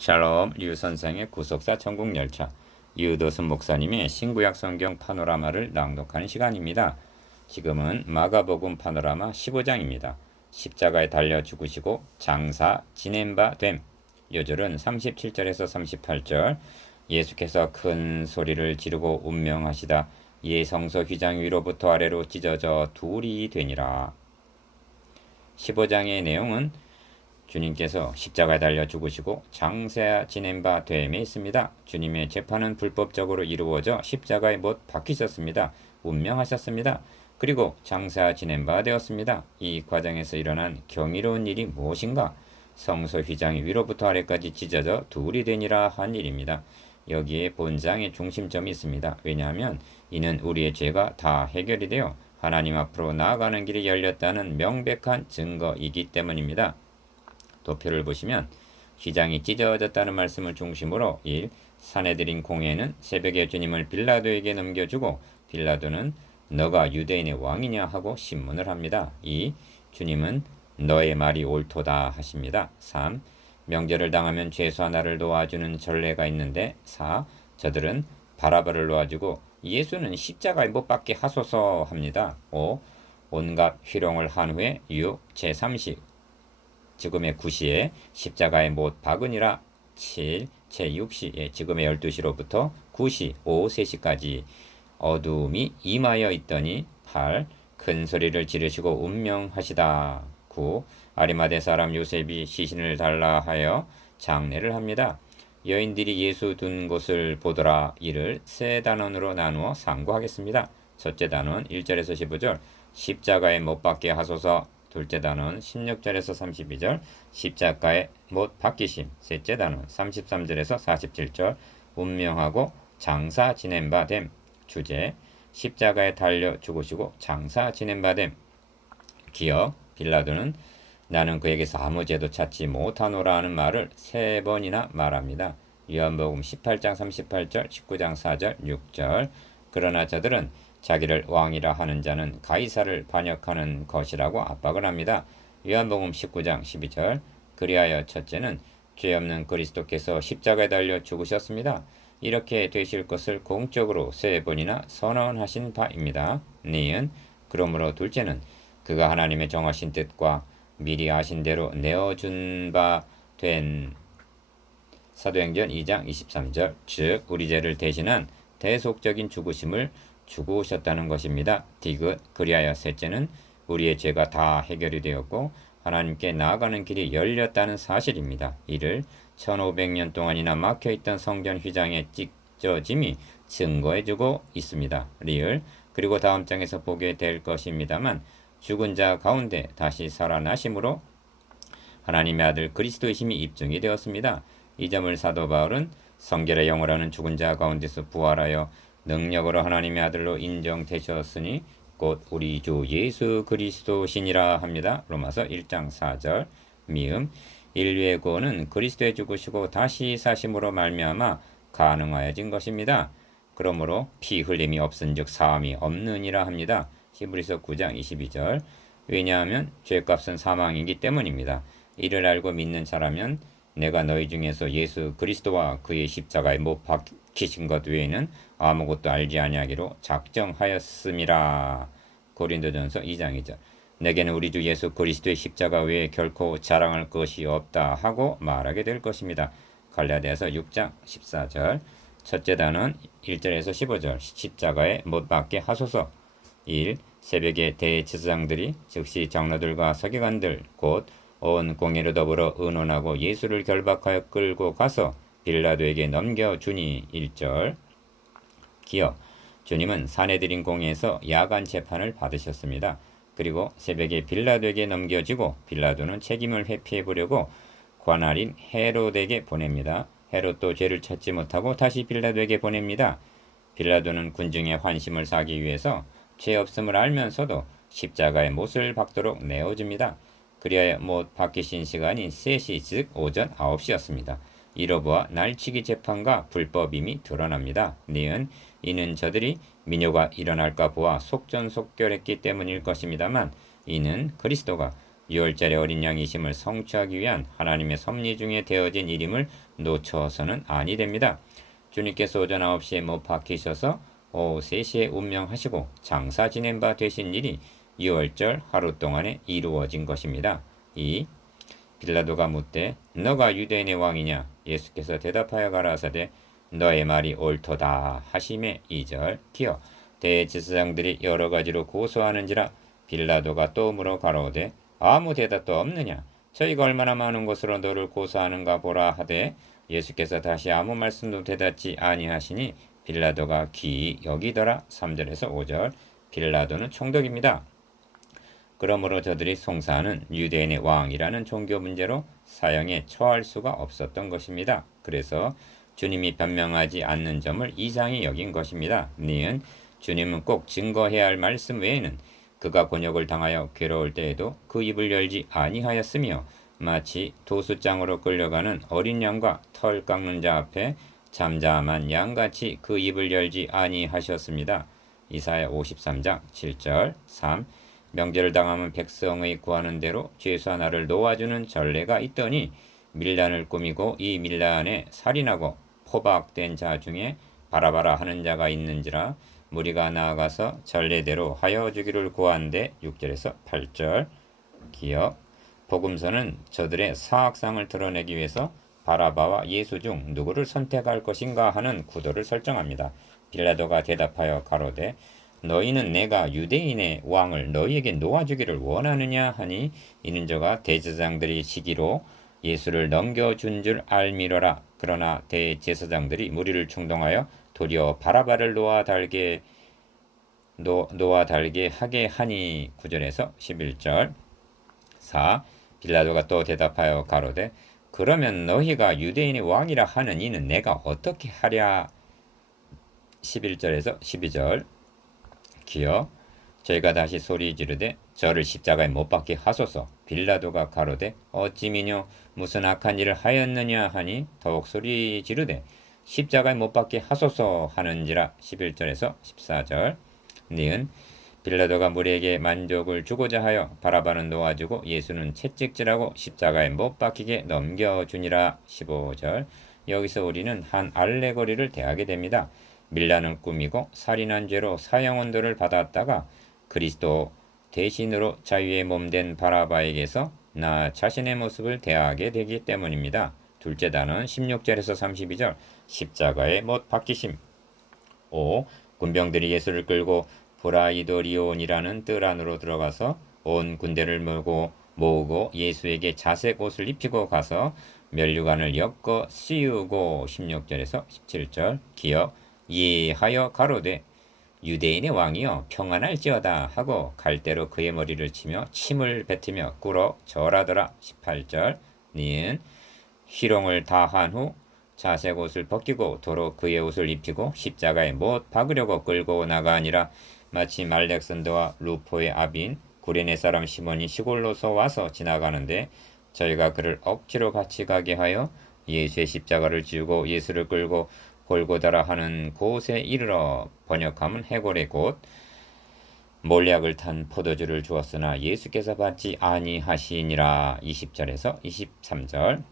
샬롬 류 선생의 구속사 천국열차 유도순 목사님의 신구약 성경 파노라마를 낭독하는 시간입니다. 지금은 마가복음 파노라마 15장입니다. 십자가에 달려 죽으시고 장사 지낸 바 됨. 요절은 37절에서 38절. 예수께서 큰 소리를 지르고 운명하시다 예 성소 휘장 위로부터 아래로 찢어져 둘이 되니라. 15장의 내용은 주님께서 십자가에 달려 죽으시고 장사 지낸 바 됨에 있습니다. 주님의 재판은 불법적으로 이루어져 십자가에 못 박히셨습니다. 운명하셨습니다. 그리고 장사 지낸 바 되었습니다. 이 과정에서 일어난 경이로운 일이 무엇인가? 성소 휘장이 위로부터 아래까지 찢어져 둘이 되니라 한 일입니다. 여기에 본장의 중심점이 있습니다. 왜냐하면 이는 우리의 죄가 다 해결이 되어 하나님 앞으로 나아가는 길이 열렸다는 명백한 증거이기 때문입니다. 도표를 보시면 휘장이 찢어졌다는 말씀을 중심으로 1. 사내들인 공회는 새벽에 주님을 빌라도에게 넘겨주고 빌라도는 너가 유대인의 왕이냐 하고 신문을 합니다. 2. 주님은 너의 말이 옳도다 하십니다. 3. 명절을 당하면 죄수 하나를 놓아주는 전례가 있는데 4. 저들은 바라바를 놓아주고 예수는 십자가에 못 박게 하소서 합니다. 5. 온갖 희롱을 한 후에 6. 제3식 지금의 9시에 십자가에 못 박으니라. 7. 제6시에 지금의 12시로부터 9시 오후 3시까지 어두움이 임하여 있더니 8. 큰 소리를 지르시고 운명하시다. 9. 아리마대 사람 요셉이 시신을 달라 하여 장례를 합니다. 여인들이 예수 둔 곳을 보더라. 이를 세 단원으로 나누어 상고하겠습니다. 첫째 단원 1절에서 15절 십자가에 못 박게 하소서. 둘째 단원 16절에서 32절 십자가에 못 박히심. 셋째 단원 33절에서 47절 운명하고 장사 지낸 바 됨. 주제 십자가에 달려 죽으시고 장사 지낸 바 됨. 기억 빌라도는 나는 그에게서 아무 죄도 찾지 못하노라 하는 말을 3번이나 말합니다. 요한복음 18장 38절 19장 4절 6절 그러나 저들은 자기를 왕이라 하는 자는 가이사를 반역하는 것이라고 압박을 합니다. 요한복음 19장 12절 그리하여 첫째는 죄 없는 그리스도께서 십자가에 달려 죽으셨습니다. 이렇게 되실 것을 공적으로 3번이나 선언하신 바입니다. 니은 그러므로 둘째는 그가 하나님의 정하신 뜻과 미리 아신 대로 내어준 바 된 사도행전 2장 23절 즉 우리 죄를 대신한 대속적인 죽으심을 주고 오셨다는 것입니다. 디귿 그리하여 셋째는 우리의 죄가 다 해결이 되었고 하나님께 나아가는 길이 열렸다는 사실입니다. 이를 1500년 동안이나 막혀있던 성전 휘장에 찢어짐이 증거해주고 있습니다. 리을 그리고 다음 장에서 보게 될 것입니다만 죽은 자 가운데 다시 살아나심으로 하나님의 아들 그리스도이심이 입증이 되었습니다. 이 점을 사도 바울은 성결의 영으로는 죽은 자 가운데서 부활하여 능력으로 하나님의 아들로 인정되셨으니 곧 우리 주 예수 그리스도시니라 합니다. 로마서 1장 4절 미음 인류의 구원은 그리스도의 죽으시고 다시 사심으로 말미암아 가능하여진 것입니다. 그러므로 피 흘림이 없은즉 사함이 없느니라 합니다. 히브리서 9장 22절 왜냐하면 죄값은 사망이기 때문입니다. 이를 알고 믿는 자라면 내가 너희 중에서 예수 그리스도와 그의 십자가에 못 박히신 것 외에는 아무것도 알지 아니하기로 작정하였음이라. 고린도전서 2장 2절 내게는 우리 주 예수 그리스도의 십자가 외에 결코 자랑할 것이 없다 하고 말하게 될 것입니다. 갈라디아서 6장 14절 첫째 단원 1절에서 15절 십자가에 못 박게 하소서. 1. 새벽에 대제사장들이 즉시 장로들과 서기관들 곧 온 공회로 더불어 의논하고 예수를 결박하여 끌고 가서 빌라도에게 넘겨주니. 1절 기억 주님은 사내들인 공회에서 야간 재판을 받으셨습니다. 그리고 새벽에 빌라도에게 넘겨지고 빌라도는 책임을 회피해 보려고 관할인 헤롯에게 보냅니다. 헤롯도 죄를 찾지 못하고 다시 빌라도에게 보냅니다. 빌라도는 군중의 환심을 사기 위해서 죄 없음을 알면서도 십자가에 못을 박도록 내어줍니다. 그리하여 못 박히신 시간이 3시 즉 오전 9시였습니다. 이로부와 날치기 재판과 불법임이 드러납니다. 니은 이는 저들이 민요가 일어날까 보아 속전속결했기 때문일 것입니다만 이는 그리스도가 유월절의 어린 양이심을 성취하기 위한 하나님의 섭리 중에 되어진 일임을 놓쳐서는 아니 됩니다. 주님께서 오전 9시에 못 박히셔서 오후 3시에 운명하시고 장사 지낸 바 되신 일이 유월절 하루 동안에 이루어진 것입니다. 2. 빌라도가 묻되 너가 유대인의 왕이냐? 예수께서 대답하여 가라사대 너의 말이 옳도다 하심에 2절 기어 대제사장들이 여러 가지로 고소하는지라 빌라도가 또 물어 가로되 아무 대답도 없느냐? 저희가 얼마나 많은 것으로 너를 고소하는가 보라 하되 예수께서 다시 아무 말씀도 대답지 아니하시니 빌라도가 귀히 여기더라. 3절에서 5절 빌라도는 총독입니다. 그러므로 저들이 송사하는 유대인의 왕이라는 종교 문제로 사형에 처할 수가 없었던 것입니다. 그래서 주님이 변명하지 않는 점을 이상히 여긴 것입니다. 니은 주님은 꼭 증거해야 할 말씀 외에는 그가 곤욕을 당하여 괴로울 때에도 그 입을 열지 아니하였으며 마치 도수장으로 끌려가는 어린 양과 털 깎는 자 앞에 잠잠한 양같이 그 입을 열지 아니하셨습니다. 이사야 53장 7절 3. 명제를 당하면 백성의 구하는 대로 죄수 하나를 놓아주는 전례가 있더니 밀란을 꾸미고 이 밀란에 살인하고 포박된 자 중에 바라바라 하는 자가 있는지라 무리가 나아가서 전례대로 하여 주기를 구한데 6절에서 8절 기억 복음서는 저들의 사악상을 드러내기 위해서 바라바와 예수 중 누구를 선택할 것인가 하는 구도를 설정합니다. 빌라도가 대답하여 가로되 너희는 내가 유대인의 왕을 너희에게 놓아주기를 원하느냐 하니 이는 저가 대제사장들이 시기로 예수를 넘겨준 줄 알미러라. 그러나 대제사장들이 무리를 충동하여 도리어 바라바를 놓아 달게 하게 하니 9절에서 11절 4. 빌라도가 또 대답하여 가로되 그러면 너희가 유대인의 왕이라 하는 이는 내가 어떻게 하랴. 11절에서 12절 기어 저희가 다시 소리 지르되 저를 십자가에 못 박게 하소서. 빌라도가 가로되 어찌 미뇨 무슨 악한 일을 하였느냐 하니 더욱 소리 지르되 십자가에 못 박게 하소서 하는지라. 11절에서 14절 니은 빌라도가 무리에게 만족을 주고자 하여 바라바는 놓아주고 예수는 채찍질하고 십자가에 못 박히게 넘겨주니라. 15절 여기서 우리는 한 알레고리를 대하게 됩니다. 밀란은 꾸미고 살인한 죄로 사형언도를 받았다가 그리스도 대신으로 자유의 몸된 바라바에게서 나 자신의 모습을 대하게 되기 때문입니다. 둘째 단은 16절에서 32절 십자가에 못 박히심. 5. 군병들이 예수를 끌고 브라이도리온이라는 뜰 안으로 들어가서 온 군대를 모으고 예수에게 자색 옷을 입히고 가서 면류관을 엮어 씌우고 16절에서 17절 기어 예하여 가로되 유대인의 왕이여 평안할지어다 하고 갈대로 그의 머리를 치며 침을 뱉으며 꿇어 절하더라. 18절 니은 희롱을 다한 후 자색 옷을 벗기고 도로 그의 옷을 입히고 십자가에 못 박으려고 끌고 나가니라. 마치 말렉산더와 루포의 아비인 구레네 사람 시몬이 시골로서 와서 지나가는데 저희가 그를 억지로 같이 가게 하여 예수의 십자가를 지우고 예수를 끌고 골고다라 하는 곳에 이르러 번역하면 해골의 곳 몰약을 탄 포도주를 주었으나 예수께서 받지 아니하시니라. 20절에서 23절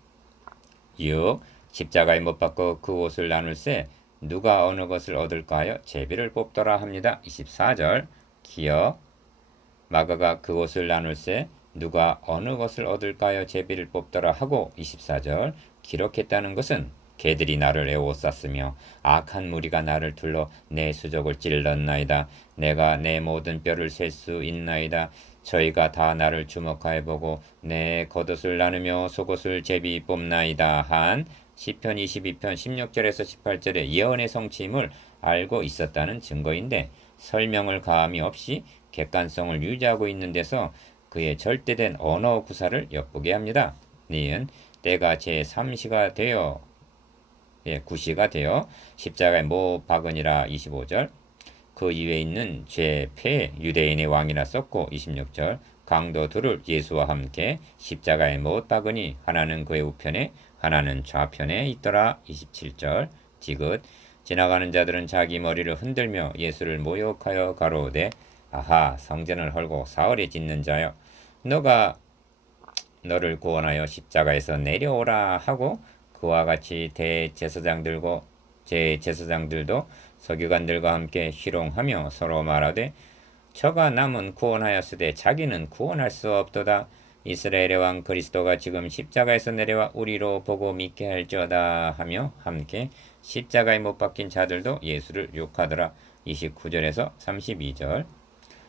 6. 십자가에 못 박고 그 옷을 나눌세 누가 어느 것을 얻을까요? 제비를 뽑더라 합니다. 24절 기어 마가가 그 옷을 나눌세 누가 어느 것을 얻을까요? 제비를 뽑더라 하고 24절 기록했다는 것은 개들이 나를 에워쌌으며 악한 무리가 나를 둘러 내 수족을 찔렀나이다. 내가 내 모든 뼈를 셀 수 있나이다. 저희가 다 나를 주목하여 보고 내 겉옷을 나누며 속옷을 제비 뽑나이다 한 시편 22편 16절에서 18절의 예언의 성취임을 알고 있었다는 증거인데 설명을 가함이 없이 객관성을 유지하고 있는 데서 그의 절대된 언어 구사를 엿보게 합니다. 니은 때가 제3시가 되어 구시가 되어 십자가에 못 박으니라. 25절 그 이외에 있는 죄패 유대인의 왕이라 썼고 26절 강도 둘을 예수와 함께 십자가에 못 박으니 하나는 그의 우편에 하나는 좌편에 있더라. 27절 지긋 지나가는 자들은 자기 머리를 흔들며 예수를 모욕하여 가로되 아하 성전을 헐고 사흘에 짓는 자여 너가 너를 구원하여 십자가에서 내려오라 하고 그와 같이 제제사장들도 서기관들과 함께 희롱하며 서로 말하되 저가 남은 구원하였으되 자기는 구원할 수 없도다. 이스라엘의 왕 그리스도가 지금 십자가에서 내려와 우리로 보고 믿게 할지어다 하며 함께 십자가에 못 박힌 자들도 예수를 욕하더라. 29절에서 32절.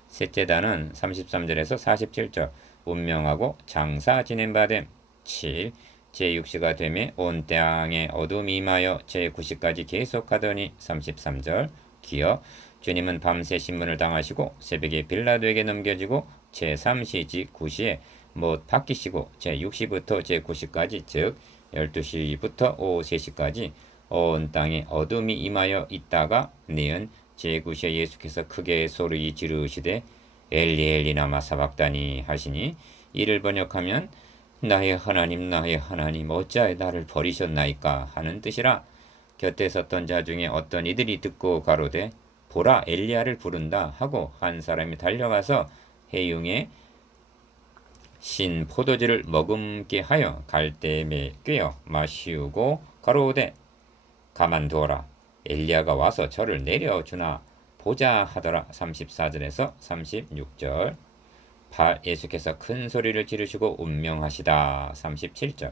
셋째 단은 33절에서 47절. 운명하고 장사 지낸 바됨. 7. 제6시가 되매 온 땅에 어둠이 임하여 제9시까지 계속하더니 33절. 기어 주님은 밤새 신문을 당하시고 새벽에 빌라도에게 넘겨지고 제3시 직9시에 못 박히시고 제6시부터 제9시까지 즉 12시부터 오후 3시까지 온 땅에 어둠이 임하여 있다가 니은 제9시에 예수께서 크게 소리 지르시되 엘리 엘리 라마 사박다니 하시니 이를 번역하면 나의 하나님 어찌하여 나를 버리셨나이까 하는 뜻이라. 곁에 섰던 자 중에 어떤 이들이 듣고 가로되 보라 엘리야를 부른다 하고 한 사람이 달려가서 해융에 신 포도주를 머금게 하여 갈대에 꿰어 마시우고 가로되 가만두어라 엘리야가 와서 저를 내려주나 보자 하더라. 34절에서 36절. 예수께서 큰 소리를 지르시고 운명하시다. 37절.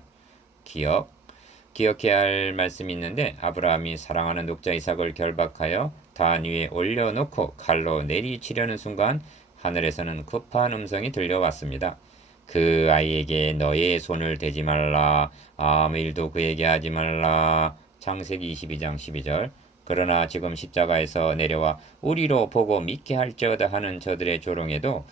기억해야 할 말씀이 있는데 아브라함이 사랑하는 녹자 이삭을 결박하여 단 위에 올려놓고 칼로 내리치려는 순간 하늘에서는 급한 음성이 들려왔습니다. 그 아이에게 너의 손을 대지 말라. 아무 일도 그에게 하지 말라. 창세기 22장 12절. 그러나 지금 십자가에서 내려와 우리로 보고 믿게 할지어다 하는 저들의 조롱에도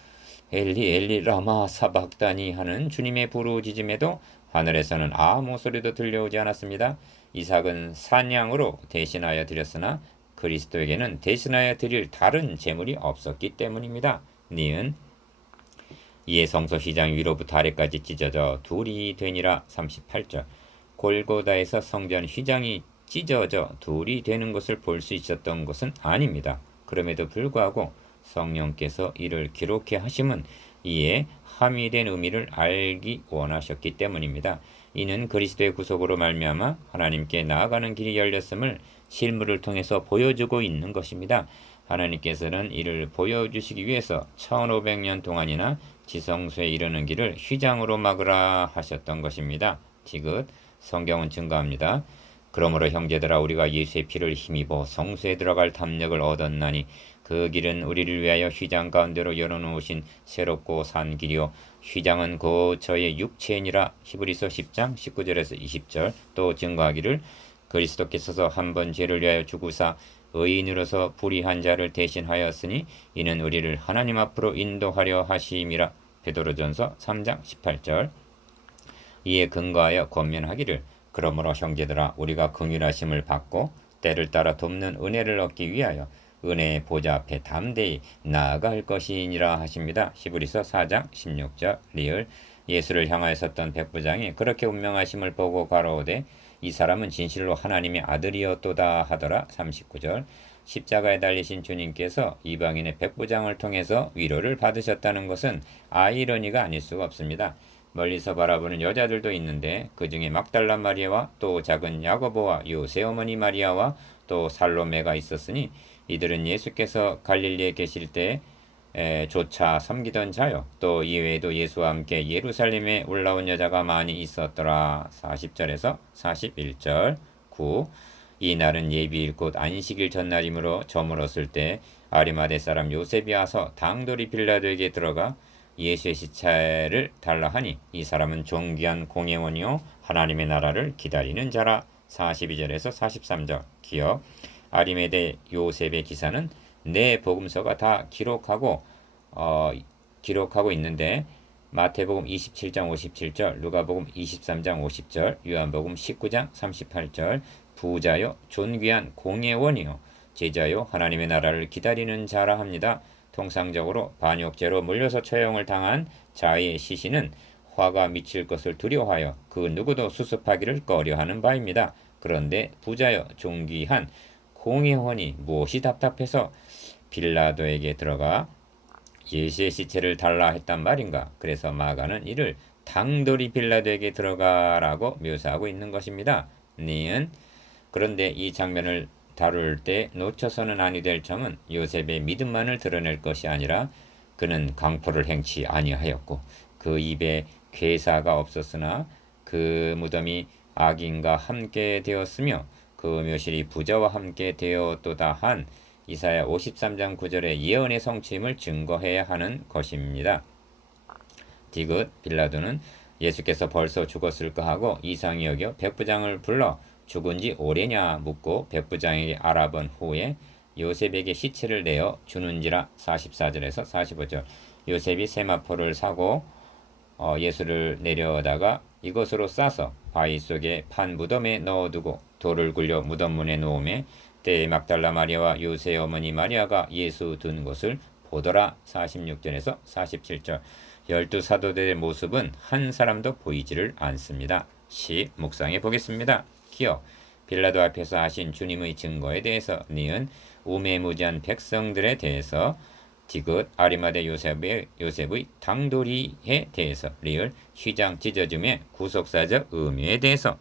엘리 엘리 라마 사박다니 하는 주님의 부르짖음에도 하늘에서는 아무 소리도 들려오지 않았습니다. 이삭은 산양으로 대신하여 드렸으나 그리스도에게는 대신하여 드릴 다른 제물이 없었기 때문입니다. 니은 이에 성소 휘장 위로부터 아래까지 찢어져 둘이 되니라. 38절. 골고다에서 성전 휘장이 찢어져 둘이 되는 것을 볼 수 있었던 것은 아닙니다. 그럼에도 불구하고 성령께서 이를 기록해 하심은 이에 함의된 의미를 알기 원하셨기 때문입니다. 이는 그리스도의 구속으로 말미암아 하나님께 나아가는 길이 열렸음을 실물을 통해서 보여주고 있는 것입니다. 하나님께서는 이를 보여주시기 위해서 1500년 동안이나 지성소에 이르는 길을 휘장으로 막으라 하셨던 것입니다. 디귿 성경은 증거합니다. 그러므로 형제들아 우리가 예수의 피를 힘입어 성소에 들어갈 담력을 얻었나니 그 길은 우리를 위하여 휘장 가운데로 열어놓으신 새롭고 산 길이요 휘장은 곧 저의 육체이니라. 히브리서 10장 19절에서 20절. 또 증거하기를 그리스도께서 한 번 죄를 위하여 죽으사 의인으로서 불의한 자를 대신하였으니 이는 우리를 하나님 앞으로 인도하려 하심이라. 베드로전서 3장 18절. 이에 근거하여 권면하기를 그러므로 형제들아 우리가 긍휼하심을 받고 때를 따라 돕는 은혜를 얻기 위하여 은혜의 보좌 앞에 담대히 나아갈 것이니라 하십니다. 히브리서 4장 16절. 리을 예수를 향하여 섰던 백부장이 그렇게 운명하심을 보고 가로되 이 사람은 진실로 하나님의 아들이었도다 하더라. 39절. 십자가에 달리신 주님께서 이방인의 백부장을 통해서 위로를 받으셨다는 것은 아이러니가 아닐 수가 없습니다. 멀리서 바라보는 여자들도 있는데 그 중에 막달라 마리아와 또 작은 야고보와 요새 어머니 마리아와 또 살로메가 있었으니 이들은 예수께서 갈릴리에 계실 때 조차 섬기던 자요. 또 이외에도 예수와 함께 예루살렘에 올라온 여자가 많이 있었더라. 40절에서 41절. 9. 이 날은 예비일 곧 안식일 전날이므로 저물었을 때 아리마대 사람 요셉이 와서 당돌이 빌라도에게 들어가 예수의 시체를 달라 하니 이 사람은 존귀한 공예원이요 하나님의 나라를 기다리는 자라. 42절에서 43절. 기억 아리마대 요셉의 기사는 네 복음서가 다 기록하고 있는데 마태복음 27장 57절, 누가복음 23장 50절, 요한복음 19장 38절. 부자요 존귀한 공예원이요 제자요 하나님의 나라를 기다리는 자라 합니다. 통상적으로 반역죄로 물려서 처형을 당한 자의 시신은 화가 미칠 것을 두려워하여 그 누구도 수습하기를 꺼려하는 바입니다. 그런데 부자여 존귀한 공예원이 무엇이 답답해서 빌라도에게 들어가 예수의 시체를 달라 했단 말인가. 그래서 마가는 이를 당돌이 빌라도에게 들어가라고 묘사하고 있는 것입니다. 니은 그런데 이 장면을 다룰 때 놓쳐서는 아니 될 점은 요셉의 믿음만을 드러낼 것이 아니라 그는 강포를 행치 아니하였고 그 입에 괴사가 없었으나 그 무덤이 악인과 함께 되었으며 그 묘실이 부자와 함께 되었도다 한 이사야 53장 9절의 예언의 성취임을 증거해야 하는 것입니다. 디귿 빌라도는 예수께서 벌써 죽었을까 하고 이상히 여겨 백부장을 불러 죽은 지 오래냐 묻고 백부장에게 알아본 후에 요셉에게 시체를 내어 주는지라 44절에서 45절. 요셉이 세마포를 사고 예수를 내려다가 이것으로 싸서 바위 속에 판 무덤에 넣어두고 돌을 굴려 무덤 문에 놓음에 때에 막달라 마리아와 요셉의 어머니 마리아가 예수 든 것을 보더라. 46절에서 47절. 12사도들의 모습은 한 사람도 보이지를 않습니다. 시 묵상해 보겠습니다. 기억 빌라도 앞에서 하신 주님의 증거에 대해서 니은 우매무지한 백성들에 대해서 디귿 아리마대 요셉의 당돌이에 대해서 리을 휘장 찢어짐의 구속사적 의미에 대해서